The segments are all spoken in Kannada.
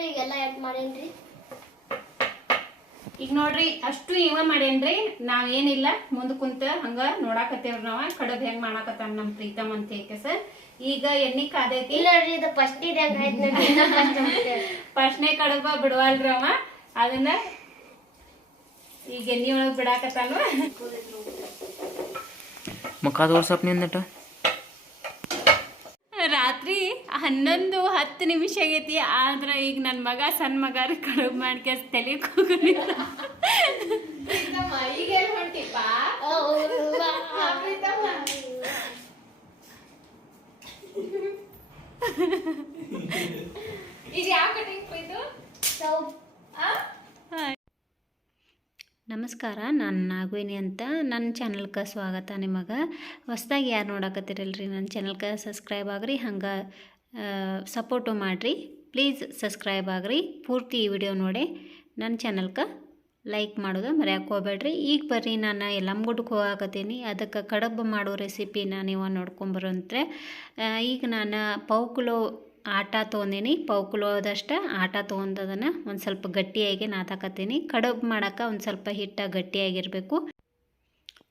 ನೋಡ್ರಿ ಈಗೆಲ್ಲ ಎಟ್ ಮಾಡೇನ್ರಿ. ಈಗ ನೋಡ್ರಿ ಅಷ್ಟು ಇವ ಮಾಡೇನ್ರಿ. ನಾವೇನಿಲ್ಲ ಮುಂದ್ ಕುಂತ ಹಂಗ ನೋಡಾಕತ್ತೇವ್ರಿ. ನಾವ ಕಡಬ್ ಹೆಂಗ್ ಮಾಡಾಕತ್ತಾನ ನಮ್ ಪ್ರೀತಮ್ ಅಂತ ಹೇಳಿ ಸರ್. ಈಗ ಎಣ್ಣಿ ಕಾದೈತಿ. ಇಲ್ಲ ನೋಡ್ರಿ ಇದು ಫಸ್ಟ್ ಇದೆ ಹೆಂಗ್ ಆಯ್ತು ನೋಡ್ರಿ. ಫಸ್ಟ್ನೇ ಕಡಬ ಬಿಡವಲ್ರಿ ಅವ. ಅದನ್ನ ಈಗ ಎಣ್ಣಿ ಒಳಗ್ ಬಿಡಾಕತ್ತಾನ. ಮುಖ ತೋರ್ಸಪ್ ನಿಂದಟ. ರಾತ್ರಿ 11:10 ನಿಮಿಷ ಆಗೈತಿ. ಆದ್ರೆ ಈಗ ನನ್ನ ಮಗ ಸಣ್ಣ ಮಗ ಕಡುಬು ಮಾಡ್ಕೆ ತಲೆ ಕೂಗಲಿಲ್ಲ. ಈಗ ಹೊಂಟಿಪ್ಪ ಈಗ ಯಾವ ಕಟಿಂಗ್ ಹೋಯ್ತು. ನಮಸ್ಕಾರ, ನಾನು ನಾಗವೇಣಿ ಅಂತ. ನನ್ನ ಚಾನಲ್ಗೆ ಸ್ವಾಗತ. ನಿಮಗೆ ಹೊಸದಾಗಿ ಯಾರು ನೋಡಕತ್ತೀರಲ್ರಿ ನನ್ನ ಚಾನಲ್ಗೆ ಸಬ್ಸ್ಕ್ರೈಬ್ ಆಗ್ರಿ, ಹಂಗೆ ಸಪೋರ್ಟು ಮಾಡಿರಿ. ಪ್ಲೀಸ್ ಸಬ್ಸ್ಕ್ರೈಬ್ ಆಗ್ರಿ. ಪೂರ್ತಿ ಈ ವಿಡಿಯೋ ನೋಡಿ ನನ್ನ ಚಾನಲ್ಗೆ ಲೈಕ್ ಮಾಡೋದು ಮರೆಯೋಕೆ ಹೋಗ್ಬೇಡ್ರಿ. ಈಗ ಬರ್ರಿ ನಾನು ಯಲ್ಲಮ್ಮಗುಡ್ಡಕ್ಕೆ ಹೋಗಾಕತ್ತೀನಿ. ಅದಕ್ಕೆ ಕಡುಬು ಮಾಡೋ ರೆಸಿಪಿನ ನೀವು ನೋಡ್ಕೊಂಬರಂತ್ರೆ. ಈಗ ನಾನು ಪಾವು ಕಿಲೋ ಆಟ ತೊಗೊಂಡೀನಿ. ಪಾವು ಕಿಲೋದಷ್ಟು ಆಟ ತೊಗೊಂಡದನ್ನು ಒಂದು ಸ್ವಲ್ಪ ಗಟ್ಟಿಯಾಗಿ ನಾದಾಕತ್ತೀನಿ. ಕಡುಬು ಮಾಡೋಕೆ ಒಂದು ಸ್ವಲ್ಪ ಹಿಟ್ಟು ಗಟ್ಟಿಯಾಗಿರಬೇಕು.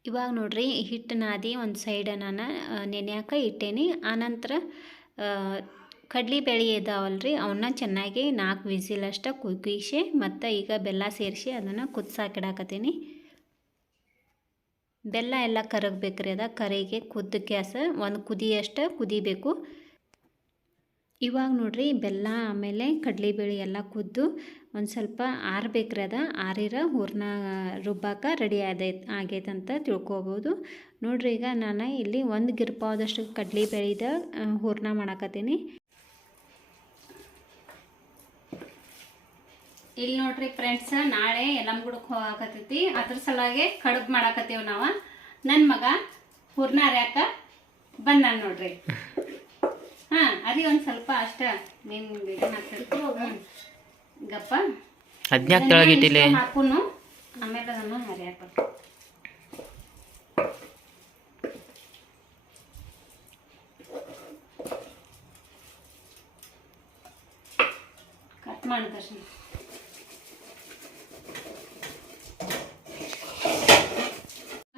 ಇವಾಗ ನೋಡ್ರಿ ಹಿಟ್ಟು ನಾದಿ ಒಂದು ಸೈಡ್ ನಾನು ನೆನೆಯಾಕ ಇಟ್ಟೇನಿ. ಆನಂತರ ಕಡ್ಲೆಬೇಳೆ ಇದಾವಲ್ರಿ ಅವನ್ನ ಚೆನ್ನಾಗಿ 4 ವಿಸಿಲಷ್ಟು ಕುದಿಸಿ ಮತ್ತು ಈಗ ಬೆಲ್ಲ ಸೇರಿಸಿ ಅದನ್ನು ಕುದಿಸಾಕಿಡಾಕತ್ತೀನಿ. ಬೆಲ್ಲ ಎಲ್ಲ ಕರಗಬೇಕ್ರಿ. ಅದ ಕರಿಗೆ ಕುದ್ದು ಗ್ಯಾಸ್ ಒಂದು ಕುದಿಯಷ್ಟು ಕುದಿಬೇಕು. ಇವಾಗ ನೋಡ್ರಿ ಬೆಲ್ಲ ಆಮೇಲೆ ಕಡಲೆಬೇಳೆ ಎಲ್ಲ ಕುದ್ದು ಒಂದು ಸ್ವಲ್ಪ ಆರಬೇಕ್ರಿ. ಅದ ಆರಿರ ಹೂರ್ಣ ರುಬ್ಬಾಕ ರೆಡಿ ಆಗೈತೆ ಅಂತ ತಿಳ್ಕೊಬೋದು. ನೋಡ್ರಿ ಈಗ ನಾನು ಇಲ್ಲಿ 1 ಗಿರ್ಪಾವದಷ್ಟು ಕಡಲೆಬೇಳೆದ ಹೂರ್ಣ ಮಾಡಾಕತ್ತೀನಿ. ಇಲ್ಲಿ ನೋಡ್ರಿ ಫ್ರೆಂಡ್ಸ್, ನಾಳೆ ಯಲ್ಲಮ್ಮಗುಡ್ಡಕ್ಕೆ ಹೋಗಾಕತ್ತೈತಿ. ಅದ್ರ ಸಲುವಾಗಿ ಕಡುಬು ಮಾಡಾಕತ್ತೀವಿ ನಾವು. ನನ್ನ ಮಗ ಹೂರ್ಣ ಅರ್ಯಾಕ ಬಂದಾನ ನೋಡ್ರಿ. ಅದೇ ಒಂದು ಸ್ವಲ್ಪ ಅಷ್ಟ ನಿಮ್ಗೆ ಗಪ್ಪ ಹಾಕುನು. ಆಮೇಲೆ ಅದನ್ನು ಹರಿಯಾಕ ಕಟ್ ಮಾಡಿದಷ್ಟು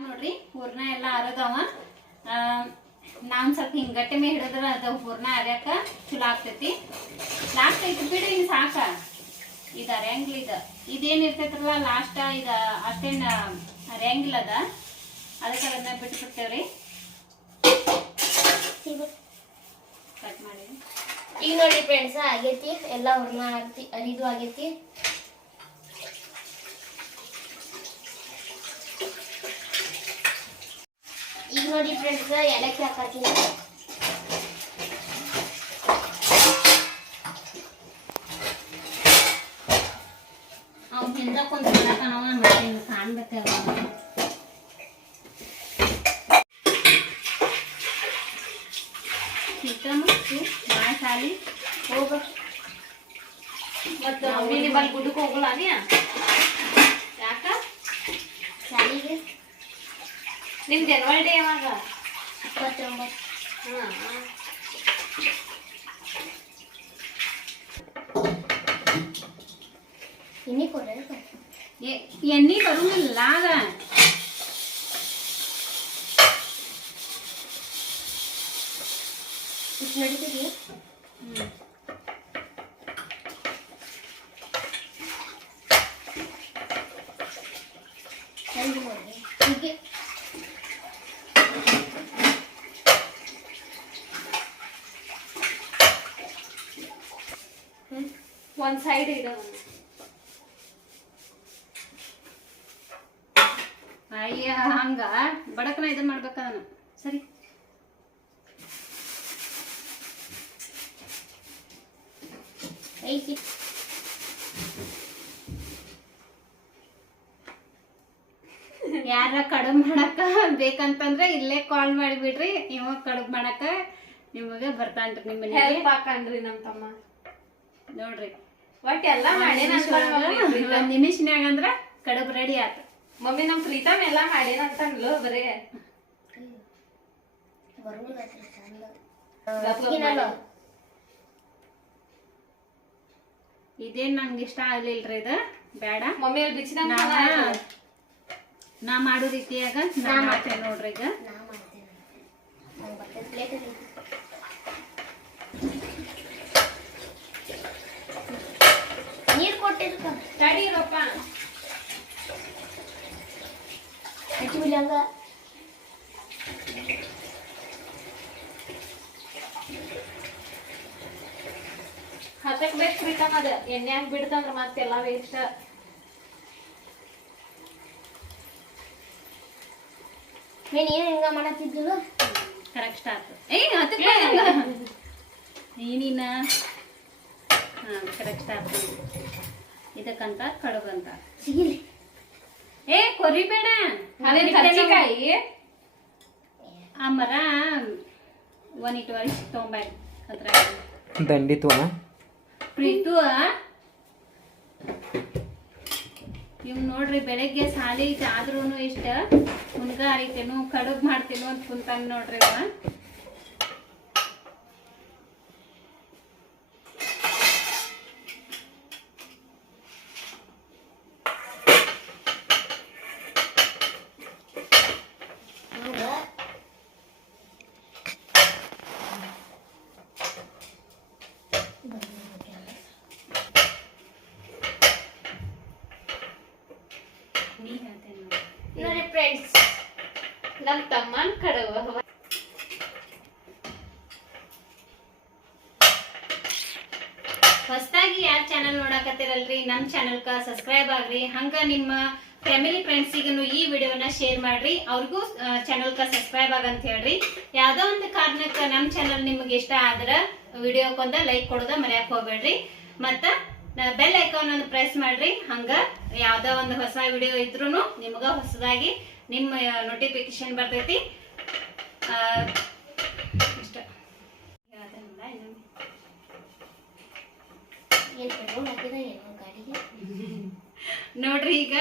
ನೋಡ್ರಿ. ಹೂರ್ಣ ಎಲ್ಲ ಅರದವ. ನಾವು ಸ್ವಲ್ಪ ಹಿಂಗೆ ಗಟ್ಟಿ ಮೇಲೆ ಹಿಡಿದ್ರೆ ಅದು ಹೂರ್ಣ ಅರ್ಯಾಕ ಚಲೋ ಆಗ್ತೈತಿ. ಲಾಸ್ಟ್ ಐತಿ ಬಿಡಿ, ಇನ್ನು ಸಾಕ. ಇದು ಅರ್ಯಾಂಗಿಲ್ಲ. ಇದೇನಿರ್ತೈತ್ರಲ್ಲ ಲಾಸ್ಟ್ ಇದು ಅಷ್ಟೇನು ಅರ್ಯಾಂಗಿಲ್ಲ. ಅದಕ್ಕೆ ಅದನ್ನ ಬಿಟ್ಬಿಡ್ತೇವ್ರಿ. ಕಟ್ ಮಾಡಿ ಈಗ ನೋಡಿ ಫ್ರೆಂಡ್ಸ್ ಆಗೈತಿ. ಎಲ್ಲ ಹೂರ್ಣ ಅರಿದು ಆಗೈತಿ. ಈಗ ನೋಡಿ ಫ್ರೆಂಡ್ಸ್ ಏಲಕ್ಕಿ ಹಾಕತ್ತೀನಿ. ಅವು ಹಿಂದಕ್ಕೊಂದು ಮಾಡಕನವ ಮತ್ತೆ ಹಿಂಗೆ ಕಾಣ್ಬೇಕಲ್ಲ. ಭಾಳ ಸಾಲಿ ಹೋಗ ಮತ್ತು ಮಮ್ಮಿನಿ ಬಲ್ ಗುಡ್ಡಕ್ಕೆ ಹೋಗಲ್ಲ ನೀ ಯಾಕ ಶಾಲಿಗೆ. ನಿಮ್ದು ಎನ್ವಲ್ ಡೇ ಯಾವಾಗ? 29. ಎಣ್ಣೆ ಕೊಡ್ರಿ. ಎಣ್ಣೆ ಬರುವುದಿಲ್ಲ ಆಗ. ಇಷ್ಟು ನಡೀತೀರಿ. ಹೆಂಗೆ ನೋಡ್ರಿ ಹೀಗೆ ಒಂದು ಸೈಡ್ ಇಡೋ. ಅಯ್ಯ ಹಂಗ ಬಡಕನ ಇದನ್ನ ಮಾಡ್ಬೇಕದನ್ನ. ಸರಿ ಐತಿ. ಯಾರ ಕಡುಬು ಮಾಡಕ ಬೇಕಂತಂದ್ರೆ ಇಲ್ಲೇ ಕಾಲ್ ಮಾಡಿಬಿಡ್ರಿ. ಇವಾಗ ಕಡುಬು ಮಾಡಕ ನಿಮಗೆ ಬರ್ತಾನ್ರಿ. ನಿಮ್ಮ ಮನೆಗೆ ಹೆಲ್ಪ್ ಹಾಕನ್ರಿ ನಮ್ಮ ತಮ್ಮ. ನೋಡ್ರಿ ಒಟ್ಟು ಎಲ್ಲ ಮಾಡೇನ ನಿಮಿಷನ್ಯಾಗ ಅಂದ್ರ ಕಡುಬು ರೆಡಿ ಆತ. ಮಮ್ಮಿ ನಮ್ಮ ಪ್ರೀತಮ್ ಎಲ್ಲ ಮಾಡೇನಂತನ್ಲು ಬರೇ ಇದೇನು ನಂಗೆ ಇಷ್ಟ ಆಗಲಿಲ್ರಿ ಇದು ಬೇಡ ಮಮ್ಮಿ ಅಲ್ಲಿ ಬಿಚ್ಚಿದಂಗ ನಾ ಮಾಡೋ ರೀತಿಯಾಗ ನಾ ಮಾಡ್ತೇನೆ ನೋಡ್ರಿ ಈಗ ನಾ ಮಾಡ್ತೇನೆ ನಂಗೆ ಬರ್ತೈತೆ ಪ್ಲೇಟ್ ನೀರು ಕೊಟ್ಟಿರ್ಕ ತಡೀರಪ್ಪ ಹೆಚ್ಚು ಬಿಡಂಗ ಹತ್ತಕ್ ಬೇಕು ಪ್ರೀತಮ್ ಅದ ಎಣ್ಣೆಯಾಗ ಬಿಡ್ತಂದ್ರ ಮತ್ತೆಲ್ಲ ವೇಸ್ಟ್ ನೀನು ಏನು ಹಿಂಗ ಮಾಡತ್ತಿದ್ದು ಕರೆಕ್ಟ್ ಸ್ಟಾರ್ಟ್ ಹತ್ತಕ್ಕೆ ನೀನ ಹಾಂ ಕರೆಕ್ಟ್ ಸ್ಟಾರ್ಟ್ ಇದಕ್ಕಂತ ಕಡುಬಂತ ಸಿಗಿರಿ ಕೊರಿಬೇಡ ಅದೇನ್ ಕರ್ಜಿಕಾಯಿ ಆ ಮರ 1 ವರ್ಷ ತೊಗೊಂಬಾರಿ ಅದ್ರ ದಂಡಿತ್ವ ಪ್ರೀತು ಇವ್ ನೋಡ್ರಿ ಬೆಳಗ್ಗೆ ಸಾಲಿ ಆದ್ರೂ ಇಷ್ಟ ಮುನ್ಗ ಅರಿತೇನು ಕಡುಬ್ ಮಾಡ್ತೇನು ಅಂತ ಕುಂತಾನ ನೋಡ್ರಿ ಅವ ನೋಡಿ ಫ್ರೆಂಡ್ಸ್ ನಮ್ ತಮ್ಮನ್ ಕಡವ ಹೊಸದಾಗಿ ಯಾರ್ ಚಾನಲ್ ನೋಡಾಕತ್ತಿರಲ್ರಿ ನಮ್ಮ ಚಾನಲ್ಕ ಸಬ್ಸ್ಕ್ರೈಬ್ ಆಗ್ರಿ ಹಂಗ ನಿಮ್ಮ ಫ್ಯಾಮಿಲಿ ಫ್ರೆಂಡ್ಸಿಗೂ ಈ ವಿಡಿಯೋನ ಶೇರ್ ಮಾಡ್ರಿ ಅವ್ರಿಗೂ ಚಾನಲ್ಕ ಸಬ್ಸ್ಕ್ರೈಬ್ ಆಗಂತ ಹೇಳ್ರಿ ಯಾವ್ದೋ ಒಂದು ಕಾರಣಕ್ಕೆ ನಮ್ಮ ಚಾನಲ್ ನಿಮ್ಗೆ ಇಷ್ಟ ಆದ್ರ ವಿಡಿಯೋಕ್ಕೊಂದ ಲೈಕ್ ಕೊಡೋದ ಮರ್ಯಾಕ್ ಹೋಗ್ಬೇಡ್ರಿ ಮತ್ತ ಬೆಲ್ ಐಕಾನ್ ಅನ್ನು ಪ್ರೆಸ್ ಮಾಡ್ರಿ ಹಂಗ ಯಾವ್ದೋ ಒಂದು ಹೊಸ ವಿಡಿಯೋ ಇದ್ರೂ ನಿಮ್ಗ ಹೊಸದಾಗಿ ನಿಮ್ಮ ನೋಟಿಫಿಕೇಶನ್ ಬರ್ತೈತಿ ಇಷ್ಟ ಏನು ಪೆಟ್ರೋಲ್ ಹಾಕಿದ ಏನೋ ಗಾಡಿಗೆ ನೋಡ್ರಿ ಈಗ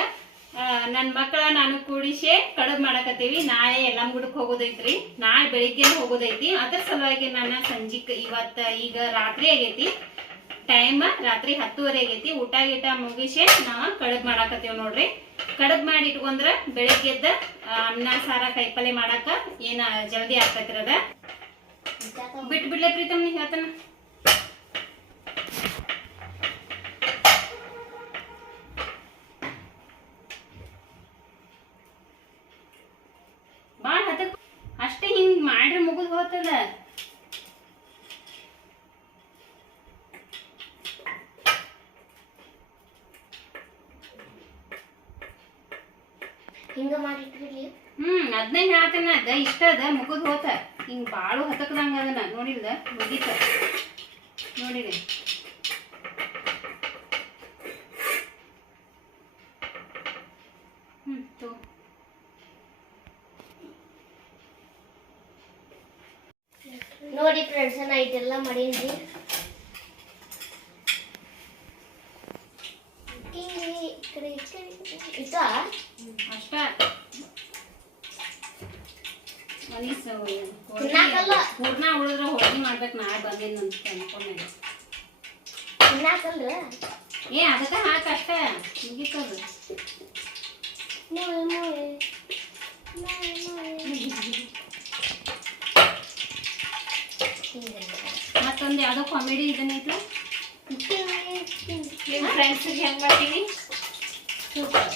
ನನ್ನ ಮಕ್ಕಳ ನಾನು ಕೂಡಿಸೆ ಕಡುಬು ಮಾಡಕತ್ತೀವಿ ನಾಳೆ ಯಲ್ಲಮ್ಮಗುಡ್ಡಕ್ಕೆ ಹೋಗೋದೈತ್ರಿ ನಾಳೆ ಬೆಳಿಗ್ಗೆ ಹೋಗೋದೈತಿ ಅದ್ರ ಸಲುವಾಗಿ ನಾನು ಸಂಜಿಕ್ ಇವತ್ತು ಈಗ ರಾತ್ರಿ ಆಗೈತಿ ಟೈಮ್ ರಾತ್ರಿ 10:30 ಆಗೈತಿ ಊಟ ಗೀಟ ಮುಗಿಸಿ ನಾವು ಕಡುಬು ಮಾಡಾಕತ್ತೀವಿ ನೋಡ್ರಿ ಕಡುಬು ಮಾಡಿ ಇಟ್ಕೊಂಡ್ರ ಬೆಳಿಗ್ಗೆದ್ದ ಅನ್ನ ಸಾರ ಕೈಪಲ್ಲೆ ಮಾಡಾಕ ಏನ ಜಲ್ದಿ ಆಗ್ತೈತಿರದ ಬಿಟ್ಬಿಡ್ಲೆ ಪ್ರೀತಮ್ ನೀ ಹೇಳ್ತಾನ ಬಾಳ ಹತ್ತಕ್ ಅಷ್ಟೇ ಹಿಂಗ್ ಮಾಡ್ರಿ ಮುಗಿದ್ ಹೋಗ್ತದ ಹಿಂಗ ಮಾಡಿಟ್ಬಿಡ್ಲಿ ಅದನ್ನ ಹೇಳ್ತೇನ ಅದ ಇಷ್ಟ ಅದ ಮುಗಿದ್ ಹೋತ ಹಿಂಗ್ ಬಾಳು ಹತಕದಂಗ ಅದನ್ನ ನೋಡಿಲ್ದ ಮುಗೀತ ನೋಡಿರಿ ತೋ ನೋಡಿ ಫ್ರೆಂಡ್ಸ್ ನಾ ಇದೆಲ್ಲ ಮಾಡೀನ್ರಿ ಇಷ್ಟ ಅಷ್ಟ ಮನೀಸ್ ತಿನ್ನಾಕಲ್ಲ. ಹೂರ್ಣ ಉಳಿದ್ರ ಹೋಳಿಗೆ ಮಾಡ್ಬೇಕು ನಾಳೆ ಬಂದಿನ ಅಂತ ಅನ್ಕೊಂಡೆ ತಿನ್ನಾಕಲ್ರ ಅದಕ್ಕ ಹಾಕ ಅಷ್ಟ ಮುಗೀತದ ಮತ್ತೊಂದು ಯಾವ್ದೋ ಕಾಮಿಡಿ ಇದನ್ನೈತ್ಲ ನಿಮ್ ಫ್ರೆಂಡ್ಸಿಗೆ ಹೆಂಗ್ ಮಾಡ್ತೀವಿ ಸೂಪರ್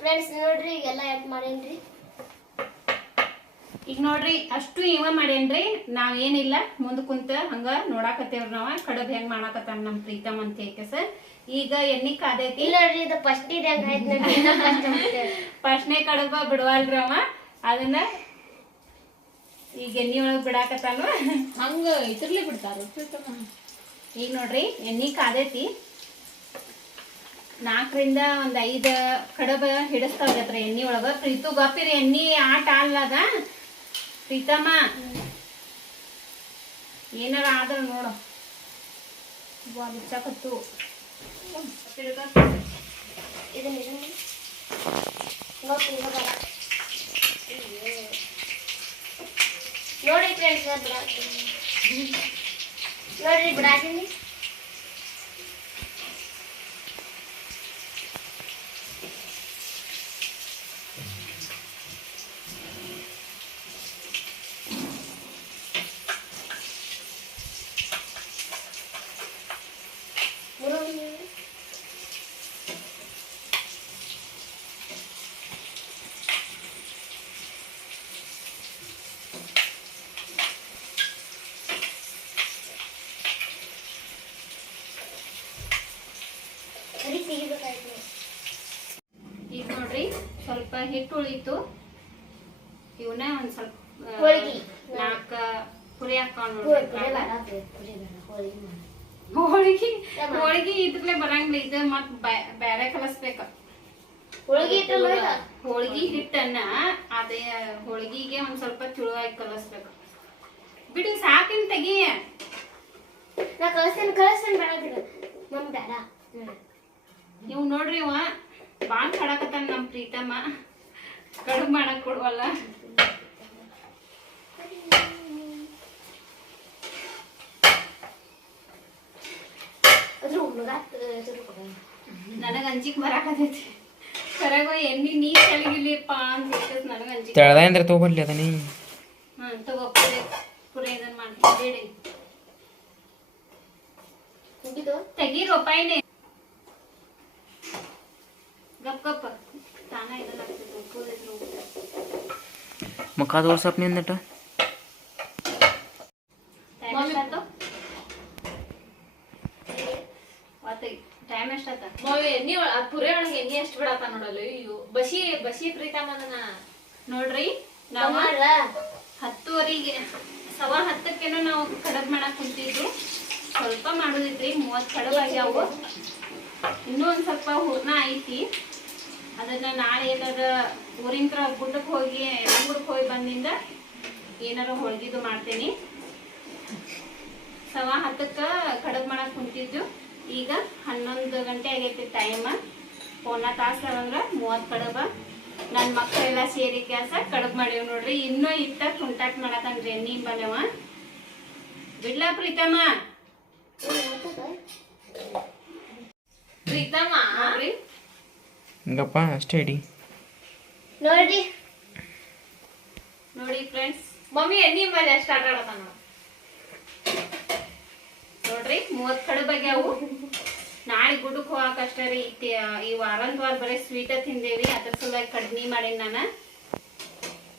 ಫ್ರೆಂಡ್ಸ್ ನೋಡ್ರಿ ಈಗೆಲ್ಲ ಯಾಕೆ ಮಾಡೇನ್ರಿ ಈಗ ನೋಡ್ರಿ ಅಷ್ಟು ಇವ ಮಾಡೇನ್ರಿ ನಾವ್ ಏನಿಲ್ಲ ಮುಂದ್ ಕುಂತ ಹಂಗ ನೋಡಾಕತ್ತೇವ್ರ ನಾವ ಕಡಬ್ ಹೆಂಗ್ ಮಾಡಾಕತ್ತಾನ ನಮ್ ಪ್ರೀತಮ್ ಅಂತ ಹೇಕಸ ಈಗ ಎಣ್ಣಿ ಕಾದೈತಿ ಇಲ್ಲ ನೋಡ್ರಿ ಇದು ಫಸ್ಟ್ ಇದು ಹೆಂಗ್ ಆಯ್ತು ಫಸ್ಟ್ನೇ ಕಡಬ ಬಿಡವಲ್ರಿ ಅವ ಅದನ್ನ ಈಗ ಎಣ್ಣಿ ಒಳಗ್ ಬಿಡಾಕತ್ತಾನು ಹಂಗ ಇದ್ರಲ್ಲೇ ಬಿಡ್ತಾರ ಈಗ ನೋಡ್ರಿ ಎಣ್ಣಿ ಕಾದೈತಿ 4 ರಿಂದ 5 ಕಡಬ ಹಿಡಿಸ್ತಾವ್ರಿ ಎಣ್ಣಿ ಒಳಗ ಪ್ರೀತು ಗಪ್ಪಿರಿ ಎಣ್ಣಿ ಆಟ ಅಲ್ಲದ ಪ್ರೀತಮ್ಮ ಏನಾರ ಆದ್ರ ನೋಡು ಬಿಚ್ಚಾಕತ್ತು ಇದನ್ನ ನೋಡಿ ಫ್ರೆಂಡ್ಸ್ ನೋಡ್ರಿ ಬಿಡಾತೀನಿ. ಈಗ ನೋಡ್ರಿ ಸ್ವಲ್ಪ ಹಿಟ್ಟು ಉಳಿತು. ಇವನ್ನ ಒಂದ್ ಸ್ವಲ್ಪ ಹೋಳಿಗೆ 4 ಪುರಿ ಹಾಕೊಂಡ್ ಹೋಳಿಗೆ ಇದ್ರಲ್ಲೇ ಬರಂಗಿಲ್ಲ. ಇದು ಮತ್ ಬ್ಯಾರೆ ಕಲಸ್ಬೇಕ. ಹೋಳಿಗೆ ಹಿಟ್ಟನ್ನ ಅದೇ ಹೋಳಿಗೆಗೆ ಒಂದ್ ಸ್ವಲ್ಪ ತಿಳುವಾಗಿ ಕಲಸ್ಬೇಕು. ಬಿಡಿ ಸಾಕಿನ್ ತೆಗಿ. ನಾ ಕಳಿಸ್ತೇನೆ ಬೇಡ ನಮ್ ಬೇಡ. ಇವ್ ನೋಡ್ರಿ ಇವ ಬಾಳ್ ಕಡಕತ್ತಾನ ನಮ್ ಪ್ರೀತಮ್ಮ. ಕಡುಬು ಮಾಡಕ್ ಕೊಡುವಲ್ಲ. ನನಗ ಅಂಜಿಕ್ ಬರಾಕತೈತಿ. ಕರಗ ಎಣ್ಣಿ ನೀ ಚಳಿಗಿಲಿಪ್ಪ ಅಂತ ನನಗ ಅಂಜಿಕ್. ತೆಳದಂದ್ರೆ ತಗೋಬರ್ಲಿ ಅದನ್ನೇ. ತಗೋ ಪುರಿ ಇದನ್ ಮಾಡ್ತೀನಿ. ತೆಗಿ ರೂಪಾಯಿನೇ ಗಪ್ ಗಪ್ ತಾನ ಇದನ್ನ ಮುಖ ತೋರ್ಸಪ್ಪ ನಿಂದಟ. ಟೈಮ್ ಎಷ್ಟಾತ? ಎಣ್ಣಿ ಪುರಿ ಒಳಗೆ ಎಣ್ಣೆ ಎಷ್ಟು ಬಿಡತ್ತ ನೋಡಲ್ಲ. ಅಯ್ಯೋ ಬಸಿ ಪ್ರೀತಮ್ಮನ ನೋಡ್ರಿ ನಾವು 10:30ಗೆ 10:15 ನಾವು ಕಡಬ್ ಮಾಡಕ್ ಕುಂತಿದ್ದು. ಸ್ವಲ್ಪ ಮಾಡೋದಿದ್ರಿ 30 ಕಡಬ್ ಆಗ್ಯಾವು. ಇನ್ನೂ ಒಂದ್ ಸ್ವಲ್ಪ ಹೂರ್ಣ ಐತಿ. ಅದನ್ನ ನಾಳೆ ಏನಾರ ಊರಿಂತ್ರ ಗುಡ್ಡಕ್ಕೆ ಹೋಗಿ ಗುಡ್ಡಕ್ಕೆ ಹೋಗಿ ಬಂದಿಂದ ಏನಾರ ಹೋಳ್ಗಿದು ಮಾಡ್ತೀನಿ. 10:15 ಕಡಬ್ ಮಾಡಕ್ ಕುಂತಿದ್ದು. ಈಗ 11 ಗಂಟೆ ಆಗೈತಿ ಟೈಮ್. 1 ತಾಸು ಅಂದ್ರೆ 30 ಕಡಬ. ನನ್ನ ಮಕ್ಕಳೆಲ್ಲ ಸೇರಿ ಕೆಲಸ ಕಡಬ್ ಮಾಡೇವ್ ನೋಡ್ರಿ. ಇನ್ನೂ ಇಟ್ಟ ತುಂಟಾಟ್ ಮಾಡತಾನ್ರಿ ಎಣ್ಣಿ ಬಲವ. ಬಿಡ್ಲಾ ಪ್ರೀತಮ್ಮ? ಪ್ರೀತಮ್ಮ ನೋಡ್ರಿ ಹಿಂಗಪ್ಪ ಅಷ್ಟೇ ಇಡಿ. ನೋಡಿ ಫ್ರೆಂಡ್ಸ್, ಮಮ್ಮಿ ಎಣ್ಣಿ ಮೇಲೆ ಸ್ಟಾರ್ಟ್ ಆಡತಾನ ನೋಡ್ರಿ 30 ಕಡಬ ಆಗ್ಯಾವು. ನಾಳೆ ಗುಡ್ಡಕ್ಕೆ ಹೋಗಕಷ್ಟೇ ರೀ. ಈ ವಾರಂತ ವಾರ ಬರೀ ಸ್ವೀಟ ತಿಂದೇವಿ. ಅದ್ರ ಸಲುವಾಗಿ ಕಡಿಮೆ ಮಾಡೀನಿ ನಾನು.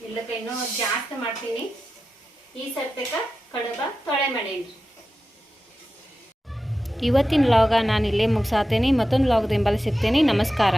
ಇಲ್ಲಕ್ಕ ಇನ್ನೂ ಜಾಸ್ತಿ ಮಾಡ್ತೀನಿ. ಈ ಸರ್ತಕ ಕಡಬ ತೊಳೆ ಮಾಡೇನಿ. ಇವತ್ತಿನ ವ್ಲಾಗ ನಾನು ಇಲ್ಲೇ ಮುಗಿಸಾತೇನೆ. ಮತ್ತೊಂದು ವ್ಲಾಗ್ ಬೆಂಬಲ ಸಿಗ್ತೇನೆ. ನಮಸ್ಕಾರ.